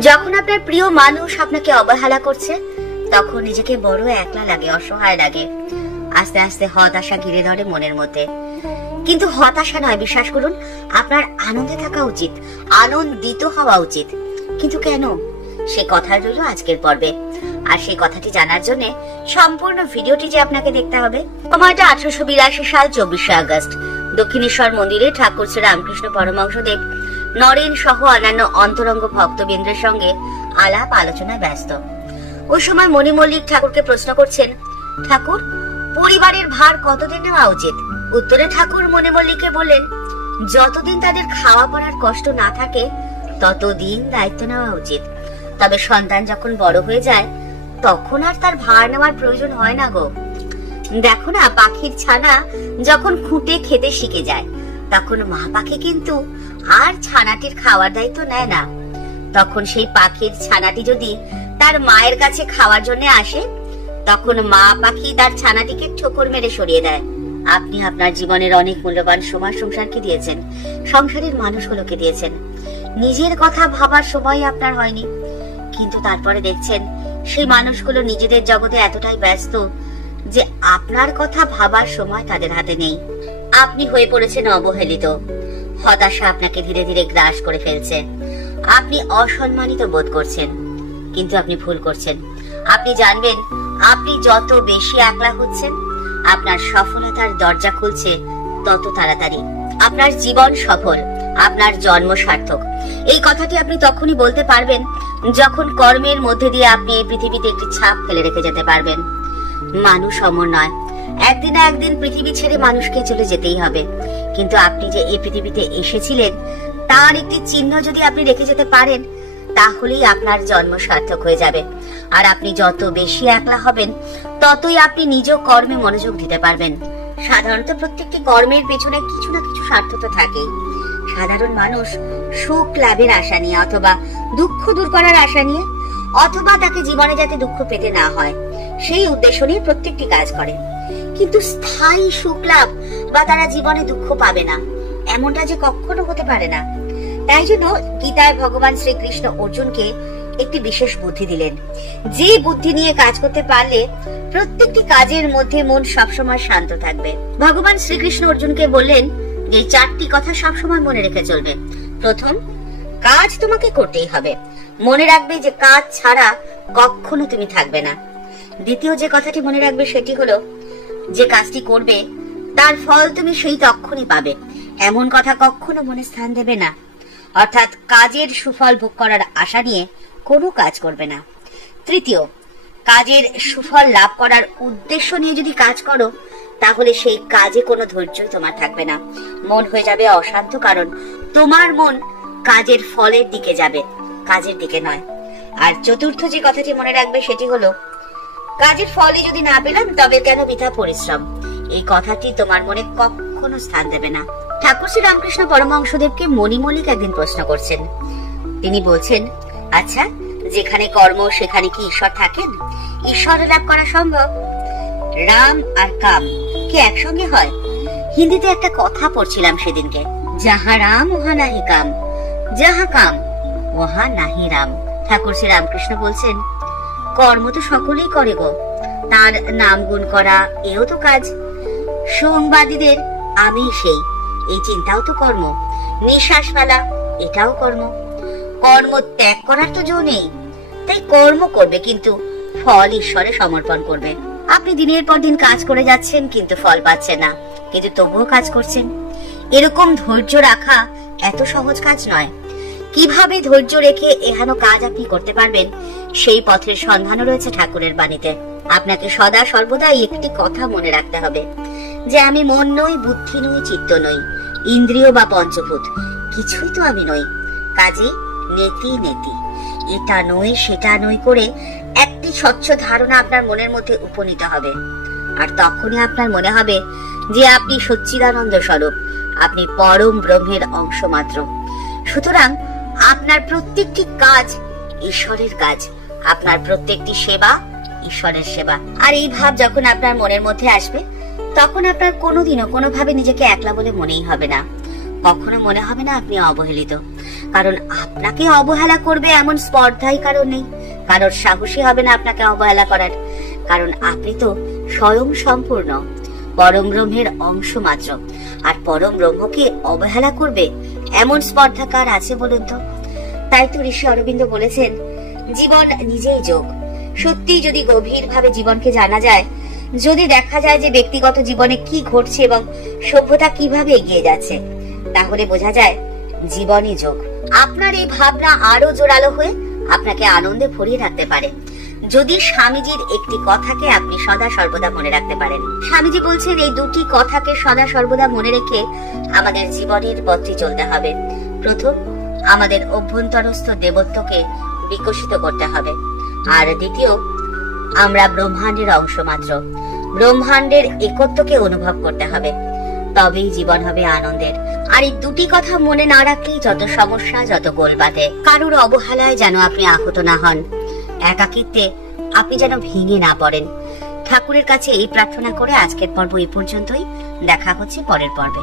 যখন আপনার প্রিয় মানুষ আপনাকে অবহেলা করছে, তখন নিজেকে বড় একলা লাগে, অসহায় লাগে। আস্তে আস্তে হতাশা ঘিরে ধরে মনের মধ্যে। কিন্তু হতাশা নয়, বিশ্বাস করুন, আপনার আনন্দে থাকা উচিত, আনন্দিত হওয়া উচিত। কিন্তু কেন? সে কথা রইল আজকের পর্বে। আর সেই কথাটি জানার জন্য সম্পূর্ণ ভিডিওটি যে আপনাকে দেখতে হবে। সময়টা 1882 সাল 24 আগস্ট। দক্ষিণেশ্বর মন্দিরে ঠাকুর শ্রী রামকৃষ্ণ পরমহংসদেব নরেন সহ অন্যান্য অন্তরঙ্গ ভক্তবৃন্দের সঙ্গে আলাপ আলোচনায় ব্যস্ত। ওই সময় মণি মল্লিক ঠাকুরকে প্রশ্ন করছেন, ঠাকুর, পরিবারের ভার কতদিন নেওয়া উচিত? উত্তরে ঠাকুর মণি মল্লিককে বললেন, যতদিন তাদের খাওয়া পড়ার কষ্ট না থাকে ততদিন দায়িত্ব নেওয়া উচিত। তবে সন্তান যখন বড় হয়ে যায় তখন আর তার ভার নেওয়ার প্রয়োজন হয় না গো। দেখো না, পাখির ছানা যখন খুঁটে খেতে শিখে যায় তখন মা পাখি কিন্তু আর ছানাটির খাওয়ার দায়িত্ব নেয় না। তখন সেই পাখির ছানাটি যদি তার মায়ের কাছে খাওয়ার জন্য আসে, তখন মা পাখি তার ছানাটিকে ঠোকর মেরে সরিয়ে দেয়। আপনি আপনার জীবনের অনেক মূল্যবান সময় সংসারকে দিয়েছেন, সংসারের মানুষগুলোকে দিয়েছেন। নিজের কথা ভাবার সময় আপনার হয়নি, কিন্তু তারপরে দেখছেন সেই মানুষগুলো নিজেদের জগতে এতটাই ব্যস্ত যে আপনার কথা ভাবার সময় তাদের হাতে নেই। আপনি হয়ে পড়েছেন অবহেলিত। হতাশা আপনাকে ধীরে ধীরে গ্রাস করে ফেলছে। আপনি অসম্মানিত বোধ করছেন, কিন্তু আপনি ভুল করছেন। আপনি জানবেন, আপনি যত বেশি একলা হচ্ছেন আপনার সফলতার দরজা খুলছে তত তাড়াতাড়ি। আপনার জীবন সফল, আপনার জন্ম সার্থক। এই কথাটি আপনি তখনই বলতে পারবেন যখন কর্মের মধ্যে দিয়ে আপনি এই পৃথিবীতে একটি ছাপ ফেলে রেখে যেতে পারবেন। মানুষ অমর নয়, একদিন না একদিন পৃথিবী ছেড়ে মানুষকে চলে যেতেই হবে। কিন্তু আপনি যে এই পৃথিবীতে এসেছিলেন তার একটি চিহ্ন যদি আপনি রেখে যেতে পারেন, তাহলেই আপনার জন্ম সার্থক হয়ে যাবে। আর আপনি যত বেশি একলা হবেন ততই আপনি নিজ কর্মে মনোযোগ দিতে পারবেন। সাধারণত প্রত্যেকটি কর্মের পেছনে কিছু না কিছু স্বার্থ তো থাকেই। সাধারণ মানুষ সুখ লাভের আশা নিয়ে, অথবা দুঃখ দূর করার আশা নিয়ে, অথবা তাকে জীবনে যাতে দুঃখ পেতে না হয় সেই উদ্দেশ্য নিয়ে প্রত্যেকটি কাজ করে। কিন্তু স্থায়ী সুখ লাভ বা তারা জীবনে দুঃখ পাবে না, এমনটা যে কখনো হতে পারে না। তাই জন্য গীতায় ভগবান শ্রীকৃষ্ণ অর্জুনকে একটি বিশেষ বুদ্ধি দিলেন, যে বুদ্ধি নিয়ে কাজ করতে পারলে প্রত্যেকটি কাজের মধ্যে মন সবসময় শান্ত থাকবে। ভগবান শ্রীকৃষ্ণ অর্জুনকে বললেন যে 4টি কথা সবসময় মনে রেখে চলবে। প্রথম, কাজ তোমাকে করতেই হবে। মনে রাখবে যে কাজ ছাড়া কখনো তুমি থাকবে না। দ্বিতীয় যে কথাটি মনে রাখবে সেটি হলো, যে কাজটি করবে তার ফল তুমি সেই তখনই পাবে, এমন কথা কখনো মনে স্থান দেবে না। অর্থাৎ কাজের সুফল ভোগ করার আশা নিয়ে কোনো কাজ করবে না। তৃতীয়, কাজের সুফল লাভ করার উদ্দেশ্য নিয়ে যদি কাজ করো তাহলে সেই কাজে কোনো ধৈর্য তোমার থাকবে না, মন হয়ে যাবে অশান্ত, কারণ তোমার মন কাজের ফলের দিকে যাবে, কাজের দিকে নয়। আর চতুর্থ যে কথাটি মনে রাখবে সেটি হলো, কাজের ফলে যদি না পেলাম তবে কেন বৃথা পরিশ্রম, এই কথাটি তোমার মনে কখনো স্থান দেবে না। ঠাকুর শ্রী রামকৃষ্ণ পরমহংসদেবকে মণি মল্লিক একদিন প্রশ্ন করছেন। তিনি বলছেন, আচ্ছা, যেখানে কর্ম সেখানে কি ঈশ্বর থাকেন? ঈশ্বর লাভ করা সম্ভব? রাম আর কাম কি একসঙ্গে হয়? হিন্দিতে একটা কথা পড়ছিলাম সেদিনকে, যাহা রাম ওহা নাহি কাম, যাহা কাম ওহা নাহি রাম। ঠাকুর শ্রী রামকৃষ্ণ বলছেন, কর্ম তো সকলেই করে গো, তার নাম গুণ করা এও তো কাজ। সোমবাদীদের আমি সেই, এই চিন্তাও তো কর্ম। নিঃশ্বাস ফেলা এটাও কর্ম। কর্ম ত্যাগ করার তো জো নেই, তাই কর্ম করবে, কিন্তু ফল ঈশ্বরে সমর্পণ করবে। আপনি দিনের পর দিন কাজ করে যাচ্ছেন কিন্তু ফল পাচ্ছেন না, কিন্তু তবুও কাজ করছেন। এরকম ধৈর্য রাখা এত সহজ কাজ নয়। কিভাবে ধৈর্য রেখে এহেন কাজ আপনি করতে পারবেন সেই পথের সন্ধানও রয়েছে ঠাকুরের বাণীতে। আপনাকে সদা সর্বদাই একটি কথা মনে রাখতে হবে, যে আমি মন নই, বুদ্ধি নই, চিত্ত নই, ইন্দ্রিয় বা পঞ্চভূত কিছুই তো আমি নই। কাজে নেতি নেতি, এটা নই সেটা নই করে একটি স্বচ্ছ ধারণা আপনার মনের মধ্যে উপনীত হবে। আর তখনই আপনার মনে হবে যে আপনি সচ্চিদানন্দ স্বরূপ, আপনি পরম ব্রহ্মের অংশ মাত্র। সুতরাং আপনার প্রত্যেকটি কাজ ঈশ্বরের কাজ, আপনার প্রত্যেকটি সেবা ঈশ্বরের সেবা। আর এই ভাব যখন আপনার মনের মধ্যে আসবে তখন আপনার কোনোদিনও কোনোভাবে নিজেকে একলা বলে মনেই হবে না, কখনো মনে হবে না আপনি অবহেলিত। কারণ আপনাকে অবহেলা করবে এমন স্পর্ধাই কারণ নেই। কারোর সাহসী হবে না আপনাকে অবহেলা করার, কারণ আপনি তো স্বয়ং সম্পূর্ণ, পরম ব্রহ্মের অংশ মাত্র। আর পরম ব্রহ্মকে অবহেলা করবে এমন স্পর্ধা কার আছে বলুন তো? তাই তো ঋষি অরবিন্দ বলেছেন, জীবন নিজেই যোগ। সত্যি যদি গভীরভাবে জীবনকে জানা যায়, যদি দেখা যায় যে ব্যক্তিগত জীবনে কি ঘটছে এবং সভ্যতা কিভাবে এগিয়ে যাচ্ছে, তাহলে বোঝা যায় জীবনই যোগ। আপনার এই ভাবনা আরো জোরালো হয়ে আপনাকে আনন্দে ভরিয়ে রাখতে পারে যদি স্বামীজির একটি কথাকে আপনি সদা সর্বদা মনে রাখতে পারেন। স্বামীজি বলছেন, এই দুটি কথাকে সদা সর্বদা মনে রেখে আমাদের জীবনের পথে চলতে হবে। প্রথম, আমাদের অভ্যন্তরস্থ দেবত্বকে বিকশিত করতে হবে, আর দ্বিতীয়, আমরা ব্রহ্মাণ্ডের অংশ মাত্র, ব্রহ্মাণ্ডের একত্বকে অনুভব করতে হবে, তবেই জীবন হবে আনন্দের। আর এই দুটি কথা মনে না রাখলেই যত সমস্যা, যত গোল বাঁধে। কারোর অবহেলায় যেন আপনি আহত না হন, একাকিত্বে আপনি যেন ভেঙে না পড়েন। ঠাকুরের কাছে এই প্রার্থনা করে আজকের পর্ব এই পর্যন্তই। দেখা হচ্ছে পরের পর্বে।